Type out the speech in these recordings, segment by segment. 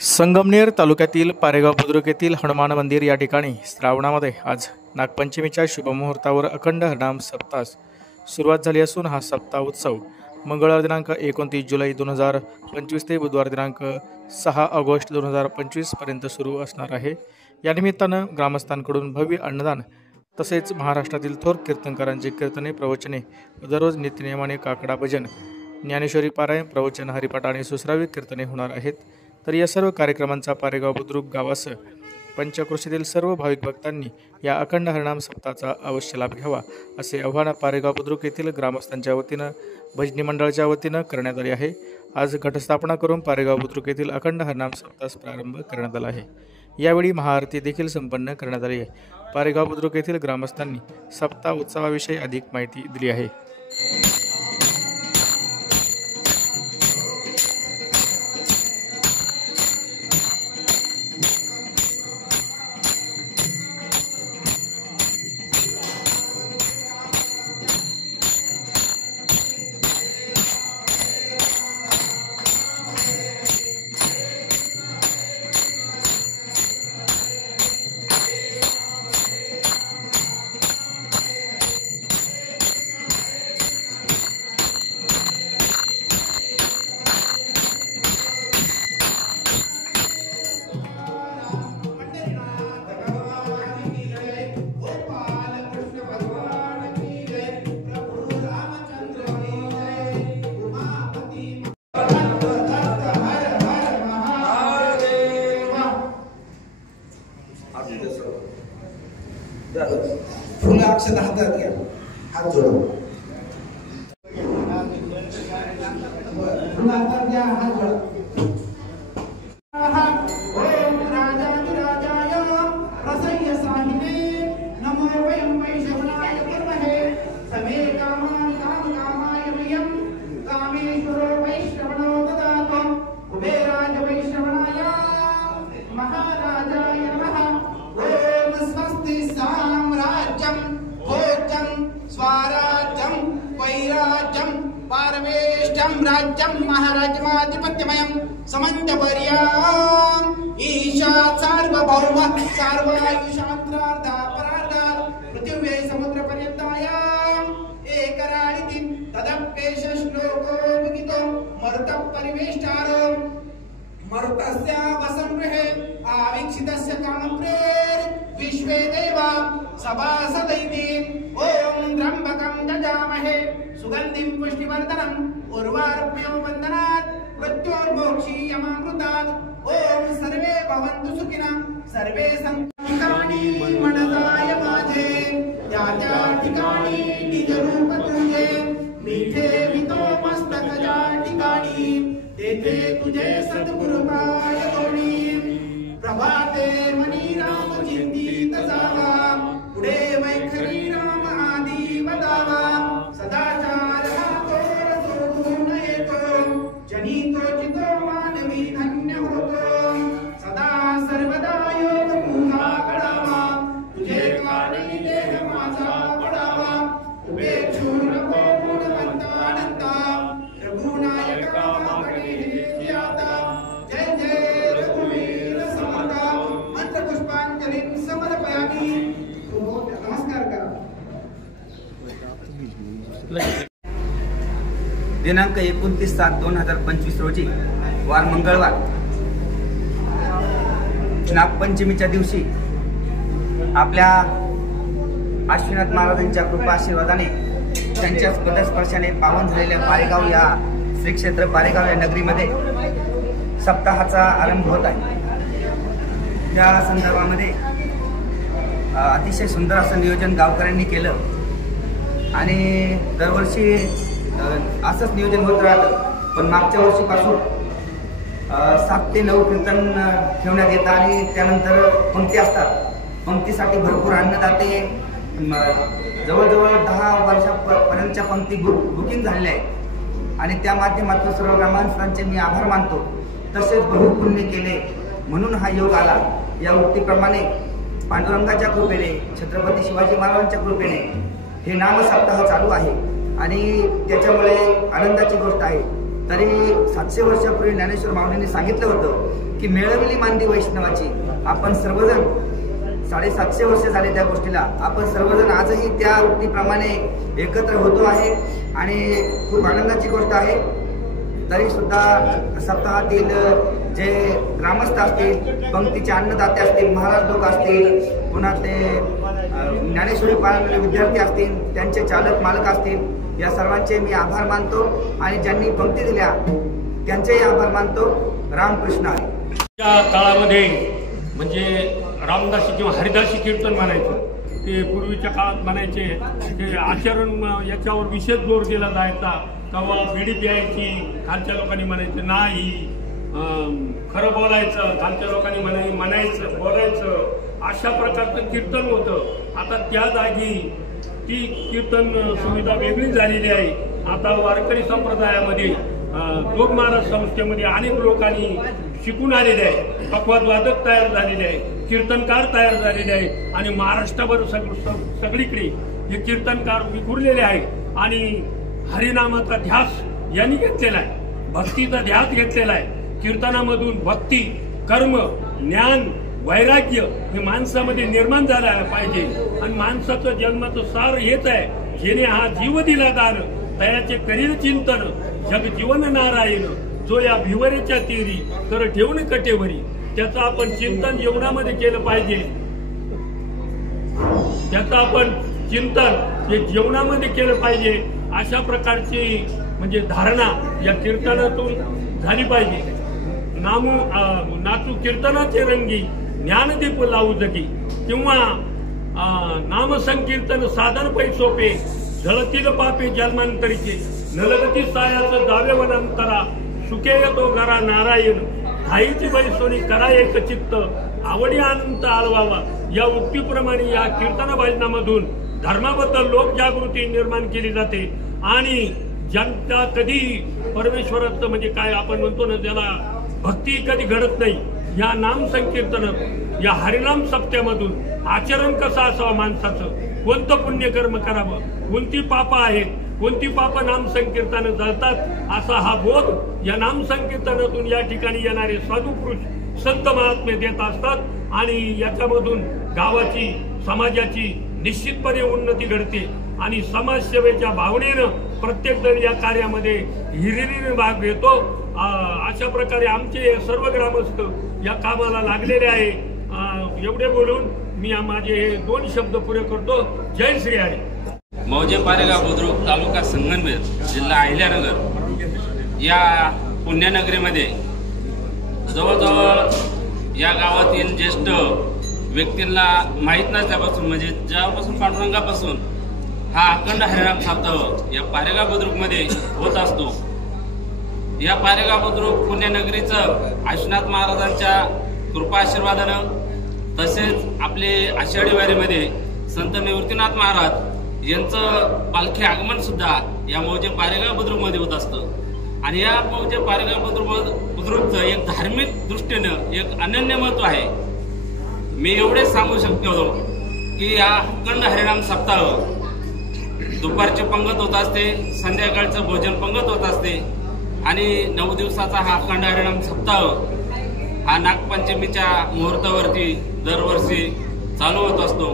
संगमनेर तालुक्यातील पारेगाव बुद्रुक येथील हनुमान मंदिर या ठिकाणी श्रावणामध्ये आज नागपंचमीच्या शुभमुहूर्तावर अखंड हरिनाम सप्तास सुरुवात झाली असून हा सप्ताह उत्सव मंगळवार दिनांक 29 जुलै 2025 ते बुधवार दिनांक 6 ऑगस्ट 2025 पर्यंत सुरू असणार आहे। या निमित्तानं ग्रामस्थांकडून भव्य अन्नदान तसेच महाराष्ट्रातील थोर कीर्तनकारांची कीर्तने प्रवचने दररोज नित्यनियमाने काकडा भजन ज्ञानेश्वरी पारायण प्रवचन हरिपाठ आणि सुसरावी कीर्तने होणार आहेत। तर या सर्व कार्यक्रमांचा पारेगाव बुद्रुक गावासह पंचक्रोशीतील सर्व भाविक भक्तांनी या अखंड हरिनाम सप्ताहाचा अवश्य लाभ घ्यावा असे आवाहन पारेगाव बुद्रुक येथील ग्रामस्थांच्या वतीनं भजनी मंडळाच्या वतीनं करण्यात आले आहे। आज घटस्थापना करून पारेगाव बुद्रुक येथील अखंड हरिनाम सप्ताहास प्रारंभ करण्यात आला आहे। यावेळी महाआरती देखील संपन्न करण्यात आली आहे। पारेगाव बुद्रुक येथील ग्रामस्थांनी सप्ताह उत्सवाविषयी अधिक माहिती दिली आहे। फुल अक्षर हातात घ्या, हात जोडा, फुल हातात घ्या, हात जोडा। राज्यम महाराजमाधिपत्यमयं समंतपर्याम् ईशा सार्वभौम सर्वायुषात्रार्धा परार्धा पृथिव्यै समुद्रपर्यन्तायाम् एकराळिति तदप्येष श्लोको विगितो मरुतः परिवेष्टारो मरुतस्य वसंगृहे आवीक्षितस्य कामप्रेर विश्वे देवा सभासदैति ओम त्र्यंबकं जजामहे सुगंधिं पुष्टिवर्धनम् उर्वारुभ्यो वन्दनात् मृत्योर्मोक्षीयमामृतात् ओम सर्वे भवन्तु सुखिनः सर्वे सन्तु ठिकाणी मनदाय माझे त्या ठिकाणी निज रूप तुझे मीठे वितो मस्तक ज्या ठिकाणी तेथे तुझे सद्गुरुपाय दोणी प्रभाते मनी राम चिंतित जावा पुढे वैखरी राम आदी वदावा सदाचार हातोर सोडून येतो जनितो चितो मानवी धन्य होतो सदा सर्वदा योग तुझा घडावा तुझे कारणी देह माझा पडावा उपेक्षू नको गुणवंत अनंता रघुनायका मागणे हे आता जय जय रघुवीर समर्था मंत्र पुष्पांजलीं समर्पयामि। नमस्कार करा। दिनांक 29/7/2025 रोजी वार मंगळवार नागपंचमीच्या दिवशी आपल्या आश्विनाथ महाराजांच्या कृपा आशीर्वादाने त्यांच्या पदस्पर्शाने पावन झालेल्या पारेगाव या श्री क्षेत्र पारेगाव या नगरीमध्ये सप्ताहाचा आरंभ होत आहे। त्या संदर्भामध्ये अतिशय सुंदर असं नियोजन गावकऱ्यांनी केलं आणि दरवर्षी असंच नियोजन होत राहिलं, पण मागच्या वर्षीपासून 7 ते 9 कीर्तन ठेवण्यात येतं आणि त्यानंतर पंक्ती असतात। पंक्तीसाठी भरपूर अन्नदाते जवळजवळ 10 वर्षापर्यंतच्या पंक्ती बुकिंग झालेल्या आहेत आणि त्या माध्यमातून सर्व ग्रामस्थांचे मी आभार मानतो। तसेच बहुपुण्य केले म्हणून हा योग आला या उक्तीप्रमाणे पांडुरंगाच्या कृपेने छत्रपती शिवाजी महाराजांच्या कृपेने हे नाम सप्ताह चालू आहे आणि त्याच्यामुळे आनंदाची गोष्ट आहे। तरी 700 वर्षापूर्वी ज्ञानेश्वर माऊलींनी सांगितलं होतं की मेळविली मांदी वैष्णवाची. आपण सर्वजण 750 वर्ष झाले त्या गोष्टीला, आपण सर्वजण आजही त्या उक्तीप्रमाणे एकत्र होतो आहे आणि खूप आनंदाची गोष्ट आहे. तरी सुद्धा सप्ताहातील जे ग्रामस्थ असतील, पंक्तीचे अन्नदाते असतील, महाराज लोक असतील, पुन्हा ते ज्ञानेश्वरी पाळणारे विद्यार्थी असतील, त्यांचे चालक मालक असतील, या सर्वांचे मी आभार मानतो आणि ज्यांनी पंक्ती दिल्या त्यांचेही आभार मानतो. रामकृष्ण हरी. त्या काळामध्ये म्हणजे रामदासी किंवा हरिदासी कीर्तन म्हणायचं, ते पूर्वीच्या काळात म्हणायचे. ते आचरण याच्यावर विशेष जोर दिला जायचा. तेव्हा बिडी प्यायची, खालच्या लोकांनी म्हणायचं नाही, खरं बोलायचं, खालच्या लोकांनी म्हणायचं बोलायचं, अशा प्रकारचं कीर्तन होतं. आता त्या जागी ती कीर्तन सुविधा वेगळी झालेली आहे. आता वारकरी संप्रदायामध्ये जोग महाराज संस्थेमध्ये अनेक लोकांनी शिकून आलेले आहे, पखवाज वादक तयार झालेले आहे, कीर्तनकार तयार झालेले आहे आणि महाराष्ट्रभर सगळीकडे हे कीर्तनकार विखुरलेले आहेत आणि हरिनामाचा ध्यास यांनी घेतलेला आहे, भक्तीचा ध्यास घेतलेला आहे. कीर्तनामधून भक्ती, कर्म, ज्ञान, वैराग्य हे माणसामध्ये निर्माण झालं पाहिजे आणि माणसाचं जन्माचं सार हेच आहे, जेणे हा जीव दिला दान तयाचे करील चिंतन जग जीवन नारायण, जो या भिवरेच्या तीरी कर ठेवून कटेवरी. त्याचं आपण चिंतन जीवनामध्ये केलं पाहिजे, त्याचं आपण चिंतन हे जीवनामध्ये केलं पाहिजे. अशा प्रकारची म्हणजे धारणा या कीर्तनातून झाली पाहिजे. नाचू कीर्तनाचे रंगी ज्ञानदीप लावू जगी, किंवा नामसंकीर्तन साधन पै सोपे, झळतील पापे जन्मांतरीचे, नलगती सायाचं जावे वनांतरा, सुखे येतो घरा नारायण, धाईची बैसोनी करा एक चित्त, आवडी आनंद आळवावा. या उक्तीप्रमाणे या कीर्तन भजनामधून धर्माबद्दल लोकजागृती निर्माण केली जाते आणि जनता कधी परमेश्वराचं म्हणजे काय आपण म्हणतो ना, त्याला भक्ती कधी घडत नाही. या नाम संकीर्तन, या हरिनाम सप्त्यामधून आचरण कसं असावं माणसाचं, कोणतं पुण्यकर्म करावं, कोणती पाप आहेत, कोणती पाप नाम संकीर्तन जळतात, असा हा बोध या नाम संकीर्तनातून या ठिकाणी येणारे साधुपुरुष संत महात्मे देत असतात आणि याच्यामधून गावाची, समाजाची निश्चितपणे उन्नती घडते आणि समाजसेवेच्या भावनेनं प्रत्येक जण या कार्यामध्ये हिरिरीने भाग घेतो. अशा प्रकारे आमचे सर्व ग्रामस्थ या कामाला लागलेले आहे. एवढे बोलून मी माझे हे 2 शब्द पुरे करतो. जय श्री हरी. मौजे पारेगाव बुद्रुक, तालुका संगमनेर, जिल्हा अहिल्यानगर या पुण्यनगरीमध्ये जवळजवळ या गावातील ज्येष्ठ व्यक्तींना माहीत नसल्यापासून म्हणजे जेव्हापासून पांडुरंगापासून हा अखंड हरिनाम सप्ताह या पारेगाव बुद्रुकमध्ये होत असतो. या पारेगाव बुद्रुक पुण्यनगरीचं आशीनाथ महाराजांच्या कृपा आशीर्वादानं, तसेच आपले आषाढी वारीमध्ये संत निवृत्तीनाथ महाराज यांचं पालखी आगमन सुद्धा या मौजे पारेगाव बुद्रुकमध्ये होत असतं आणि या मौजे पारेगाव बुद्रुकचं एक धार्मिक दृष्टीनं एक अनन्य महत्व आहे. मी एवढेच सांगू शकतो की या अखंड हरिनाम सप्ताह दुपारची पंगत होत असते, संध्याकाळचं भोजन पंगत होत असते आणि 9 दिवसाचा हा अखंड हरिनाम सप्ताह हा नागपंचमीच्या मुहूर्तावरती दरवर्षी चालू होत असतो.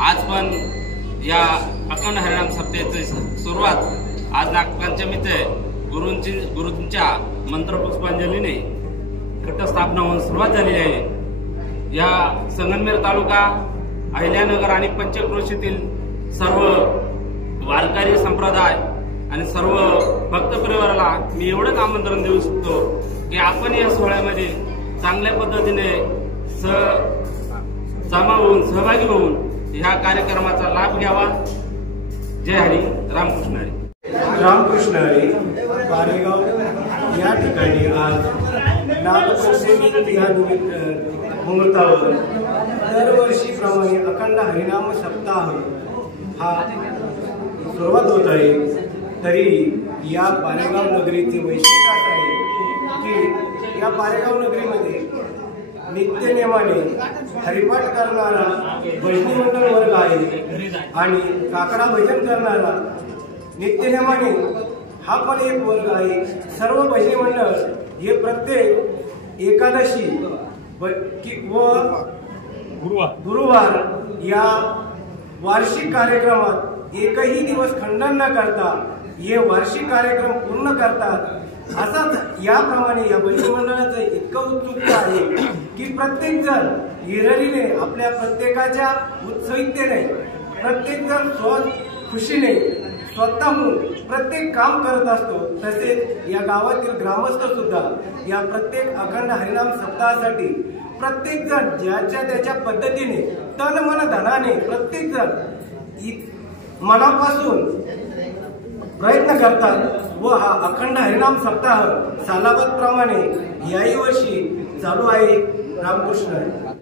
आज पण या अखंड हरिनाम सप्ताहाची सुरुवात आज नागपंचमीचे गुरूंच्या मंत्रपुष्पांजलीने घटस्थापना होऊन सुरुवात झालेली आहे. या संगमनेर तालुका, अहिल्यानगर आणि पंचक्रोशीतील सर्व वारकरी संप्रदाय आणि सर्व भक्त परिवाराला मी एवढंच आमंत्रण देऊ शकतो की आपण या सोहळ्यामध्ये चांगल्या पद्धतीने जमा होऊन, सहभागी होऊन ह्या कार्यक्रमाचा लाभ घ्यावा. जय हरी. रामकृष्ण हरी. रामकृष्ण हरी. पारेगाव या ठिकाणी आज नागपंचमी या मुहूर्तावर दरवर्षीप्रमाणे अखंड हरिनाम सप्ताह हा सुरुवात होत आहे. तरी या पारेगाव नगरीचे वैशिष्ट्य असं आहे की या पारेगाव नगरीमध्ये नित्यनेमाने हरिपाठ करणारा भजनी मंडळ वर्ग आहे आणि काकडा भजन करणारा नित्यनेमाने हा पण एक वर्ग आहे. सर्व भजनी मंडळ हे प्रत्येक एकादशी व गुरुवार या वार्षिक कार्यक्रमात एकही दिवस खंडन न करता हे वार्षिक कार्यक्रम पूर्ण करतात. असाच याप्रमाणे या भजनी मंडळाचं इतकं उत्सुकता आहे की प्रत्येक जण हिररीने आपल्या प्रत्येकाच्या उत्सुकतेने प्रत्येक जण खुशीने स्वतःहून प्रत्येक काम करत असतो. तसेच या गावातील ग्रामस्थ सुद्धा या प्रत्येक अखंड हरिनाम सप्ताहासाठी प्रत्येक जण ज्याच्या त्याच्या पद्धतीने तन मन धनाने प्रत्येक जण मनापासून प्रयत्न करतात व हा अखंड हरिनाम सप्ताह सालाबत प्रमाणे याही वर्षी चालू आहे. रामकृष्ण.